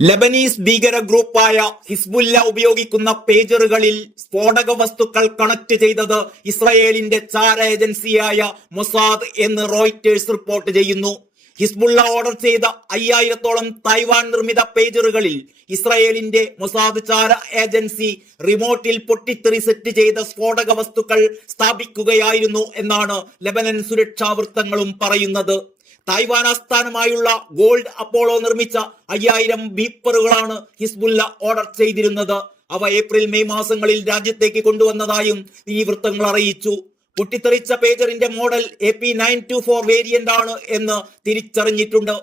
Lebanese ഭീകര ഗ്രൂപ്പായ ഹിസ്ബുല്ല ഉപയോഗിക്കുന്ന പേജറുകളിൽ സ്ഫോടക വസ്തുക്കൾ കണക്ട് ചെയ്തത് ഇസ്രായേലിന്റെ ചാര ഏജൻസിയായ മൊസാദ് എന്ന് റോയിറ്റേഴ്സ് റിപ്പോർട്ട് ചെയ്യുന്നു. ഹിസ്ബുള്ള ഓർഡർ ചെയ്ത 5000-ഓളം തായ്വാൻ നിർമ്മിത പേജറുകളിൽ ഇസ്രായേലിന്റെ മൊസാദ് ചാര ഏജൻസി റിമോട്ടിൽ പൊട്ടിത്തെറി സെറ്റ് ചെയ്ത സ്ഫോടക വസ്തുക്കൾ സ്ഥാപിക്കുകയായിരുന്നു എന്നാണ് ലെബനൻ സുരക്ഷാ വൃത്തങ്ങളും പറയുന്നത്. തായ്വാൻ ആസ്ഥാനമായുള്ള ഗോൾഡ് അപ്പോളോ നിർമ്മിച്ച 5000 ബീപ്പറുകളാണ് ഹിസ്ബുല്ല ഓർഡർ ചെയ്തിരുന്നത്. അവ ഏപ്രിൽ മെയ് മാസങ്ങളിൽ രാജ്യത്തേക്ക് കൊണ്ടുവന്നതായും ഈ വൃത്തങ്ങൾ അറിയിച്ചു. പൊട്ടിത്തെറിച്ച പേജറിന്റെ മോഡൽ AP924 വേരിയന്റ് ആണ് എന്ന് തിരിച്ചറിഞ്ഞിട്ടുണ്ട്.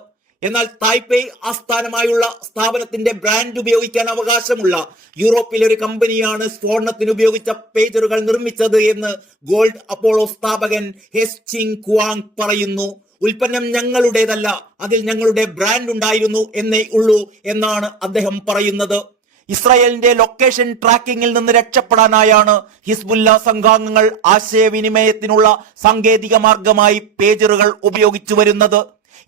എന്നാൽ തായ്പേയ് ആസ്ഥാനമായുള്ള സ്ഥാപനത്തിന്റെ ബ്രാൻഡ് ഉപയോഗിക്കാൻ അവകാശമുള്ള യൂറോപ്പിലെ ഒരു കമ്പനിയാണ് സ്ഫോടനത്തിന് ഉപയോഗിച്ച പേജറുകൾ നിർമ്മിച്ചത് എന്ന് ഗോൾഡ് അപ്പോളോ സ്ഥാപകൻ ഹെസ്ചിങ് ക്വാങ് പറയുന്നു. ഉൽപ്പന്നം ഞങ്ങളുടേതല്ല, അതിൽ ഞങ്ങളുടെ ബ്രാൻഡ് ഉണ്ടായിരുന്നു എന്നേ ഉള്ളൂ എന്നാണ് അദ്ദേഹം പറയുന്നത്. ഇസ്രായേലിന്റെ ലൊക്കേഷൻ ട്രാക്കിംഗിൽ നിന്ന് രക്ഷപ്പെടാനായാണ് ഹിസ്ബുല്ല സംഘാംഗങ്ങൾ ആശയവിനിമയത്തിനുള്ള സാങ്കേതിക മാർഗമായി പേജറുകൾ ഉപയോഗിച്ചു വരുന്നത്.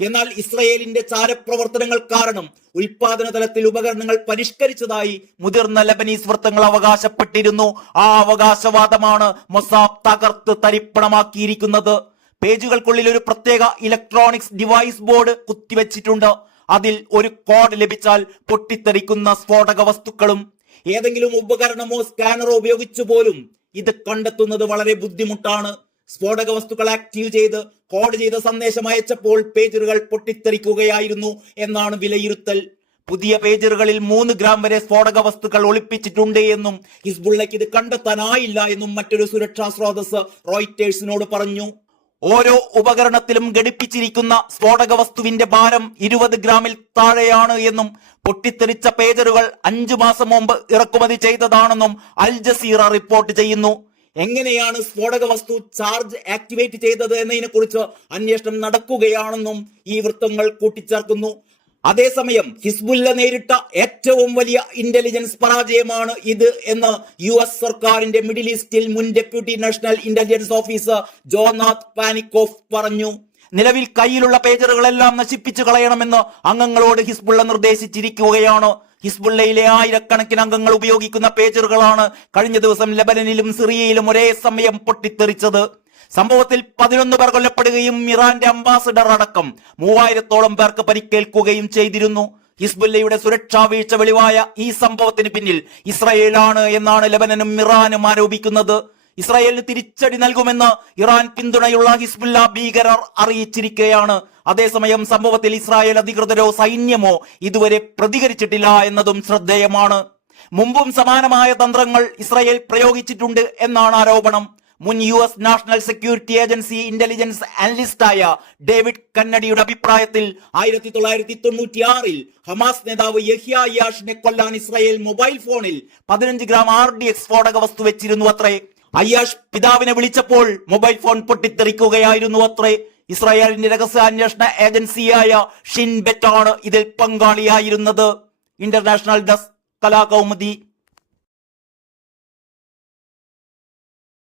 എന്നാൽ ഇസ്രായേലിന്റെ ചാരപ്രവർത്തനങ്ങൾ കാരണം ഉൽപാദന തലത്തിൽ ഉപകരണങ്ങൾ പരിഷ്കരിച്ചതായി മുതിർന്ന ലെബനീസ് വൃത്തങ്ങൾ അവകാശപ്പെട്ടിരുന്നു. ആ അവകാശവാദമാണ് മൊസാദ് തകർത്ത് തരിപ്പണമാക്കിയിരിക്കുന്നത്. പേജുകൾക്കുള്ളിൽ ഒരു പ്രത്യേക ഇലക്ട്രോണിക്സ് ഡിവൈസ് ബോർഡ് കുത്തിവെച്ചിട്ടുണ്ട്. അതിൽ ഒരു കോഡ് ലഭിച്ചാൽ പൊട്ടിത്തെറിക്കുന്ന സ്ഫോടക വസ്തുക്കളും. ഏതെങ്കിലും ഉപകരണമോ സ്കാനറോ ഉപയോഗിച്ചു പോലും ഇത് കണ്ടെത്തുന്നത് വളരെ ബുദ്ധിമുട്ടാണ്. സ്ഫോടക വസ്തുക്കൾ ആക്റ്റീവ് ചെയ്ത് കോഡ് ചെയ്ത സന്ദേശം അയച്ചപ്പോൾ പേജറുകൾ പൊട്ടിത്തെറിക്കുകയായിരുന്നു എന്നാണ് വിലയിരുത്തൽ. പുതിയ പേജറുകളിൽ 3 ഗ്രാം വരെ സ്ഫോടക വസ്തുക്കൾ ഒളിപ്പിച്ചിട്ടുണ്ട് എന്നും ഹിസ്ബുള്ളയ്ക്ക് ഇത് കണ്ടെത്താനായില്ല എന്നും മറ്റൊരു സുരക്ഷാ സ്രോതസ് റോയിറ്റേഴ്സിനോട് പറഞ്ഞു. ഓരോ ഉപകരണത്തിലും ഘടിപ്പിച്ചിരിക്കുന്ന സ്ഫോടക വസ്തുവിന്റെ ഭാരം 20 ഗ്രാമിൽ താഴെയാണ് എന്നും പൊട്ടിത്തെറിച്ച പേജറുകൾ 5 മാസം മുമ്പ് ഇറക്കുമതി ചെയ്തതാണെന്നും അൽ ജസീറ റിപ്പോർട്ട് ചെയ്യുന്നു. എങ്ങനെയാണ് സ്ഫോടക വസ്തു ചാർജ് ആക്ടിവേറ്റ് ചെയ്തത് എന്നതിനെ കുറിച്ച് അന്വേഷണം നടക്കുകയാണെന്നും ഈ വൃത്തങ്ങൾ കൂട്ടിച്ചേർക്കുന്നു. അതേസമയം ഹിസ്ബുല്ല നേരിട്ട ഏറ്റവും വലിയ ഇന്റലിജൻസ് പരാജയമാണ് ഇത് എന്ന് US സർക്കാരിന്റെ മിഡിൽ ഈസ്റ്റിൽ മുൻ ഡെപ്യൂട്ടി നാഷണൽ ഇന്റലിജൻസ് ഓഫീസർ ജോനാഥ് പാനിക്കോഫ് പറഞ്ഞു. നിലവിൽ കയ്യിലുള്ള പേജറുകളെല്ലാം നശിപ്പിച്ചു കളയണമെന്ന് അംഗങ്ങളോട് ഹിസ്ബുള്ള നിർദ്ദേശിച്ചിരിക്കുകയാണ്. ഹിസ്ബുള്ളയിലെ ആയിരക്കണക്കിന് അംഗങ്ങൾ ഉപയോഗിക്കുന്ന പേജറുകളാണ് കഴിഞ്ഞ ദിവസം ലെബനനിലും സിറിയയിലും ഒരേ സമയം പൊട്ടിത്തെറിച്ചത്. സംഭവത്തിൽ 11 പേർ കൊല്ലപ്പെടുകയും ഇറാന്റെ അംബാസിഡർ അടക്കം 3000-ഓളം പേർക്ക് പരിക്കേൽക്കുകയും ചെയ്തിരുന്നു. ഹിസ്ബുല്ലയുടെ സുരക്ഷാ വീഴ്ച വെളിവായ ഈ സംഭവത്തിന് പിന്നിൽ ഇസ്രായേലാണ് എന്നാണ് ലെബനനും ഇറാനും ആരോപിക്കുന്നത്. ഇസ്രായേലിന് തിരിച്ചടി നൽകുമെന്ന് ഇറാൻ പിന്തുണയുള്ള ഹിസ്ബുല്ല ഭീകരർ അറിയിച്ചിരിക്കുകയാണ്. അതേസമയം സംഭവത്തിൽ ഇസ്രായേൽ അധികൃതരോ സൈന്യമോ ഇതുവരെ പ്രതികരിച്ചിട്ടില്ല എന്നതും ശ്രദ്ധേയമാണ്. മുമ്പും സമാനമായ തന്ത്രങ്ങൾ ഇസ്രായേൽ പ്രയോഗിച്ചിട്ടുണ്ട് എന്നാണ് ആരോപണം. മുൻ US national security agency intelligence അനലിസ്റ്റായ ഡേവിഡ് കന്നഡിയുടെ അഭിപ്രായത്തിൽ 1996-ൽ ഹമാസ് നേതാവ് യഹ്യ അയ്യാഷിനെ കൊല്ലാൻ ഇസ്രായേൽ മൊബൈൽ ഫോണിൽ 15 ഗ്രാം RDX സ്ഫോടക വസ്തു വെച്ചിരുന്നു അത്രേ. അയ്യാഷ് പിതാവിനെ വിളിച്ചപ്പോൾ മൊബൈൽ ഫോൺ പൊട്ടിത്തെറിക്കുകയായിരുന്നു അത്രേ. ഇസ്രായേലിന്റെ രഹസ്യാന്വേഷണ ഏജൻസിയായ ഷിൻ ബെറ്റാണ് ഇതിൽ പങ്കാളിയായിരുന്നത്. International desk Kalakaumudi.